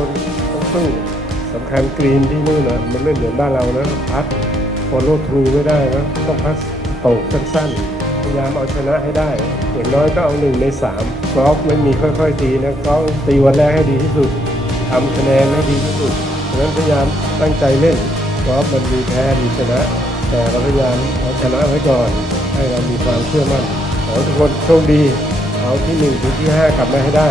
คนต้องสู้สำคัญกรีนที่นู่นนะมันไม่เหมือนบ้านเรานะพัดฟอลโล่ทรูไม่ได้นะต้องพัดโตกสั้นๆพยายามเอาชนะให้ได้อย่างน้อยก็เอา1 ใน 3กอล์ฟไม่มีค่อยๆตีนะกอล์ฟตีวันแรกให้ดีที่สุดทำคะแนนให้ดีที่สุดฉะนั้นพยายามตั้งใจเล่นกอล์ฟมันมีแพ้มีชนะแต่เราพยายามเอาชนะไว้ก่อนให้เรามีความเชื่อมั่นขอให้ทุกคนโชคดีเอาที่1 ถึงที่ 5กลับมาให้ได้